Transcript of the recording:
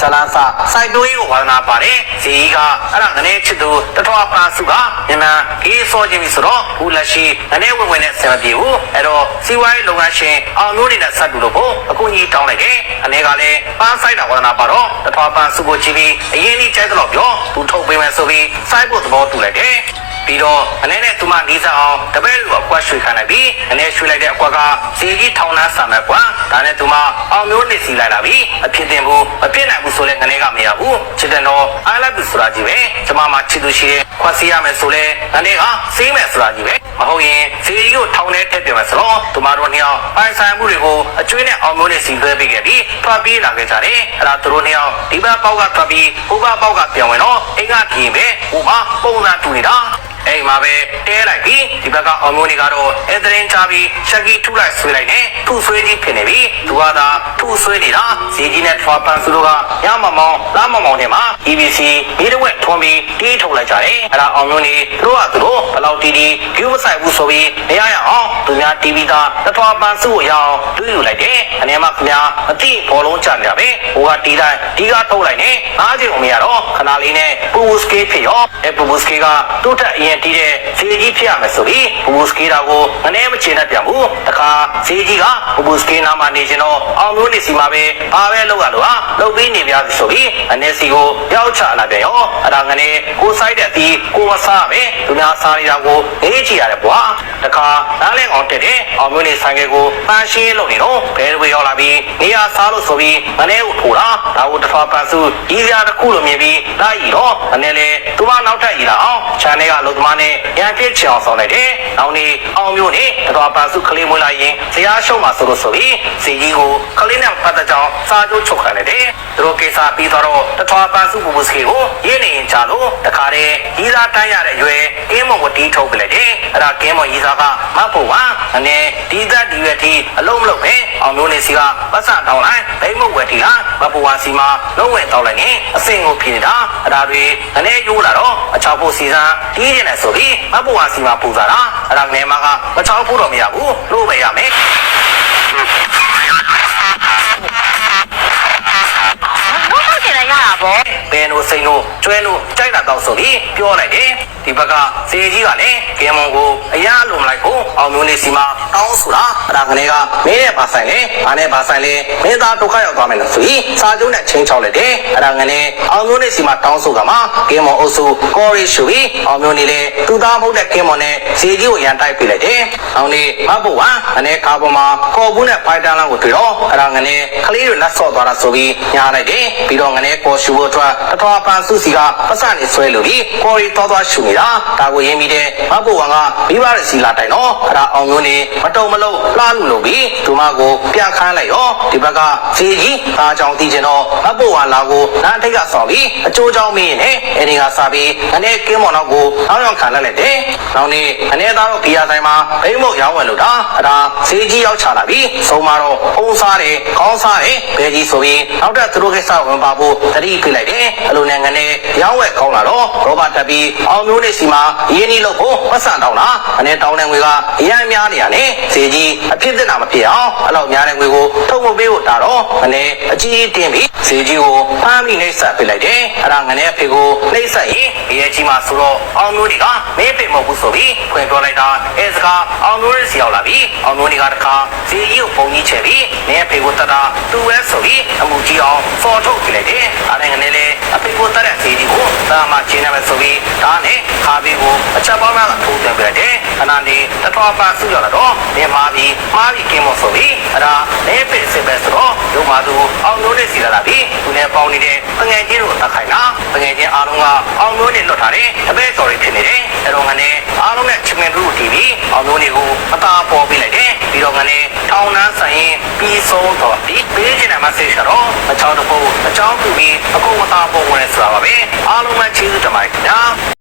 ဇလန်စာစိုက်တိုးရေးကိုဝါဒနာပါတယ်ဇီကအဲ့ဒါငနေချစ်သူတထွားပါစုကမြန်မာအေးစောခြင်းပြီဆိုတော့ဘူးလက်ရှိငနေဝင်နဲ့ဆင်မပြေဘူးအဲ့တော့စီဝိုင်းလုပ်ငန်းရှင်အောင်မျိုးနေတဲ့ဆက်တူလို့ဖို့အခုကြီးတောင်းလိုက်တယ်အနေကလည်းပန်းဆိုင်တာဝါဒနာပါတော့တထွားပန်းစုကိုကြည့်ပြီးအရင်ကြီးကြိုက်တော့ပြောသူထုတ်ပေးမယ်ဆိုပြီးစိုက်ဖို့သဘောတူလိုက်တယ်ပြီးတော့အနေနဲ့သူမနီးစပ်အောင်တပည့်လူအကွက်ရွှေခံလိုက်ပြီးအနေရွှေလိုက်တဲ့အကွက်ကစီကြီးထောင်နှန်းဆံမဲ့ကွာဒါနဲ့သူမအောင်မျိုးနေစီလိုက်လာပြီးအဖြစ်တင်ဘူးအပြစ်နိုင်ဘူးဆိုလဲငနေကမရဘူးချစ်တဲ့တော့အားလိုက်ပြီဆိုတာကြီးပဲကျမချစ်သူရှိတဲ့ခွက်စီရမယ်ဆိုလဲငနေကစေးမယ်ဆိုတာကြီးပဲမဟုတ်ရင်စီကြီးကိုထောင်ထဲထည့်ပြမယ်ဆိုတော့သူမတို့နှစ်ယောက်ပိုင်ဆိုင်မှုတွေကိုအကျွေးနဲ့အောင်မျိုးနဲ့စီသွဲပေးခဲ့ပြီးထွက်ပြေးလာခဲ့ကြတယ်အဲ့ဒါသူတို့နှစ်ယောက်ဒီဘက်ပေါက်ကထွက်ပြီးဟိုဘက်ပေါက်ကပြန်ဝင်တော့အိမ်ကကြည့်ပဲဟိုမှာပုံစံတူနေတာအိမ်မှာပဲတဲလိုက်ပြီးဒီဘက်ကအောင်မျိုးတွေကတော့အဲတရင်ချပြီးချက်ကြီးထုလိုက်ဆွေးလိုက်နဲ့ထုဆွေးကြီးဖြစ်နေပြီသူကသာထုဆွေးနေတာစီကြီးနဲ့ထွားပန်းစုတို့ကညမမောင်လာမမောင်နဲ့မှာ EBC မြေတဝက်ထွန်းပြီးတီးထုတ်လိုက်ကြတယ်အဲ့ဒါအောင်မျိုးတွေသူတို့ဘယ်လောက်တီးကျူးမဆိုင်ဘူးဆိုပြီးမရရအောင်သူများ TV သားတထွားပန်းစုကိုရအောင်တွေးယူလိုက်တယ်အနေမှာခင်ဗျာအတိဘောလုံးကြကြပဲဟိုကတီးတိုင်းဒီကထုတ်လိုက်နဲ့အားကျုံမရတော့ခဏလေးနဲ့ပူစကေးဖြစ်ရောပူစကေးကတိုးတက်အရင်တီးတဲ့ဈေးကြီးဖြစ်ရမယ်ဆိုပြီးဘူစကေးတာကိုငနေမချင်တတ်ပြန်ဘူးတခါဈေးကြီးကဘူစကေးနာမှာနေရှင်တော့အောင်မျိုးနေစီမှာပဲဘာပဲလောက်ရလို့ဟာလောက်ပြီးနေပြပြီဆိုပြီးအနေစီကိုရောက်ချလာပြန်ရောအဲ့ဒါငနေကိုဆိုင်တဲ့အတီးကိုမစားပဲသူများစားနေတာကိုအေးချရတယ်ကွာတခါနားလဲအောင်တက်တဲ့အောင်မျိုးနေဆိုင်ကကိုပန်းရှင်းလုပ်နေတော့ဘဲတွေရောက်လာပြီးနေရာစားလို့ဆိုပြီးငနေကိုထိုးတာဒါကိုတထွားပန်းစုကြီးစရာတစ်ခုလိုမြင်ပြီးလိုက်ရီတော့အနေလေသူမနောက်ထပ်ရီလာအောင်ခြံထဲကအလုပ်သမားနဲ့ရန်ပြစ်ချအောင်ဆောင်လိုက်တယ်။နောက်နေ့အောင်မျိုးနဲ့တတော်ပန်းစုကလေးမွေးလာရင်ဇရာရှုံးမှာဆိုလို့ဆိုပြီးစီကြီးကိုကလေးနဲ့ပတ်သက်ကြောင်းစာချုပ်ချုပ်ခံလိုက်တယ်။သူတို့ကိစ္စပြီးတော့တတော်ပန်းစုဘူစကေကိုရင်းနေရင်ချလို့တခါတည်းကြီးစားတန်းရတဲ့ရွယ်ကင်းမဝတီးထုတ်ပြလိုက်တယ်။အဲ့ဒါကင်းမကြီးစားကမဖို့ပါအနေဒီသက်ဒီရွယ်တီအလုံးမလုံးပဲအောင်မျိုးနဲ့စီကပတ်စံတောင်းလိုက်ဘိမုတ်ဝယ်တီလားမဖို့ပါစီမှာလုံးဝတောင်းလိုက်နေအစင်ကိုဖြစ်နေတာအဲ့ဒါတွေအနေရိုးလာတော့အချောက်ဖို့စီစံတီးနေတယ်ဆိုပြီးမဖို့ပါစီမှာပူစားတာအဲ့ဒါငယ်မကမချောက်ဖို့တော့မရဘူးလို့ပဲရမယ်ဘယ်လိုစိန်လို့ကျွဲလို့ကြိုက်တာတော့ဆိုပြီးပြောလိုက်တယ်ဒီဘက်ကစေကြီးကလည်းကင်မွန်ကိုအရာလုံးလိုက်ကိုအောင်မျိုးနေစီမှာတောင်းဆိုတာအဲ့ဒါကနေကမင်းရဲ့ပါဆိုင်လေဘာနဲ့ပါဆိုင်လေမင်းသားဒုက္ခရောက်သွားမယ်လို့ဆိုပြီးစာကျုံးနဲ့ချင်းချောက်လိုက်တယ်အဲ့ဒါကနေအောင်မျိုးနေစီမှာတောင်းဆိုကမှကင်မွန်အုပ်စုကော်ရီရှူပြီးအောင်မျိုးနေလေသူသားမဟုတ်တဲ့ကင်မွန်နဲ့စေကြီးကိုရန်တိုက်ပြလိုက်တယ်အောင်နေမဖို့ပါအနေကာပေါ်မှာကော်ဘူးနဲ့ဖိုင်တန်လန်ကိုတွေ့တော့အဲ့ဒါကနေကလေးတွေလက်ဆော့သွားတာဆိုပြီးညားလိုက်တယ်ပြီးတော့ငနေကော်ရှူဖို့အတွက်တထွားပန်းစုစီကပတ်စံနေဆွဲလို့ပြီးကော်ရီသွားရှူနေတာဒါကိုရင်းပြီးတဲ့မဖို့ဝါကမိဘရဲ့စီလာတိုင်တော့အဲ့ဒါအောင်မျိုးနေမတုံမလုံးလှလူလို့ပြီးသူမကိုပြခန်းလိုက်ရောဒီဘက်ကဈေးကြီးသားကြောင်တီးကျင်တော့မဖို့ဝါလာကိုလမ်းထိပ်ကဆော်ပြီးအကျိုးကြောင့်မင်းနဲ့အဲဒီကစားပြီးအနေကင်းမော်တော့ကိုနောက်ရောက်ခံလိုက်တယ်နောက်နေ့အနေသားတော့ဘီယာဆိုင်မှာဘိမုတ်ရောင်းဝယ်လို့တာအဲ့ဒါဈေးကြီးရောက်ချလာပြီးဆုံးမတော့အုံးစားတယ်ခေါင်းစားတယ်ဘဲကြီးဆိုပြီးနောက်တဲ့သူတို့ကိစ္စဝင်ပါဖို့တတိပြလိုက်တယ်အလိုနဲ့ငနေရောင်းဝယ်ခေါင်းလာတော့ရောဘတ်တက်ပြီးအောင်မျိုးနေစီမှာရင်းနှီးလို့ဖို့ပတ်စံတောင်းတာအနေတောင်းတဲ့ငွေကအရန်များနေရနဲ့ဈေးကြီးအဖြစ်သက်တာမဖြစ်အောင်အဲ့လောက်များတဲ့ငွေကိုထုတ်မပေးဖို့တာတော့အနေအကြီးတင်ပြီးဈေးကြီးကိုဖမ်းပြီးနှိပ်စက်ပြလိုက်တယ်အဲ့ဒါငနေအဖေကိုနှိပ်စက်ရင်အရေးကြီးမှဆိုတော့အောင်မျိုးတွေကမင်းဖေမဟုတ်ဘူးဆိုပြီးဖွင့်ပြောလိုက်တာအဲစကားအောင်မျိုးတွေစီရောက်လာပြီးအောင်မျိုးတွေကတခါဈေးကြီးကိုပုံကြီးချဲပြီးမင်းအဖေကိုတတာသူ့ဝဲဆိုပြီးအမှုကြီးအောင်စော်ထုတ်ပြလိုက်တယ်အဲ့ဒါငနေလေအဖေကိုတတ်တဲ့ဈေးကြီးကိုဒါမှကျင်းနေမယ်ဆိုပြီးဒါနဲ့ခါပြီးကိုအချက်ပေါင်းများကထိုးတင်ပြလိုက်တယ်ခဏနေတထွားပန်းစုရလာတော့မင်းမာပြီးကင်းမဆိုပြီးအဲ့ဒါနေပစ်စစ်ပဲဆိုတော့ရုံမာသူအောင်မျိုးနဲ့စီလာပြီးသူနဲ့ပေါင်းနေတဲ့ငယ်ချင်းတို့တက်ခိုင်တာငယ်ချင်းအားလုံးကအောင်မျိုးနဲ့လွတ်ထားတယ်အပဲတော်ရီဖြစ်နေတယ်အဲ့တော့ငနေအားလုံးနဲ့ချမင်တို့တီဗီအောင်မျိုးတွေကိုအသာပေါ်ပေးလိုက်တယ်ပြီးတော့ငနေထောင်းနှန်းဆိုင်ရင်ပြီးဆုံးတော့ဒီပေးချင်တဲ့ message ကတော့အချောင်းတစ်ခုအချောင်းပြုပြီးအကုန်အသာပေါ်ဝင်ဆိုတာပါပဲအားလုံးပဲကျေးဇူးတင်ပါတယ်ခင်ဗျာ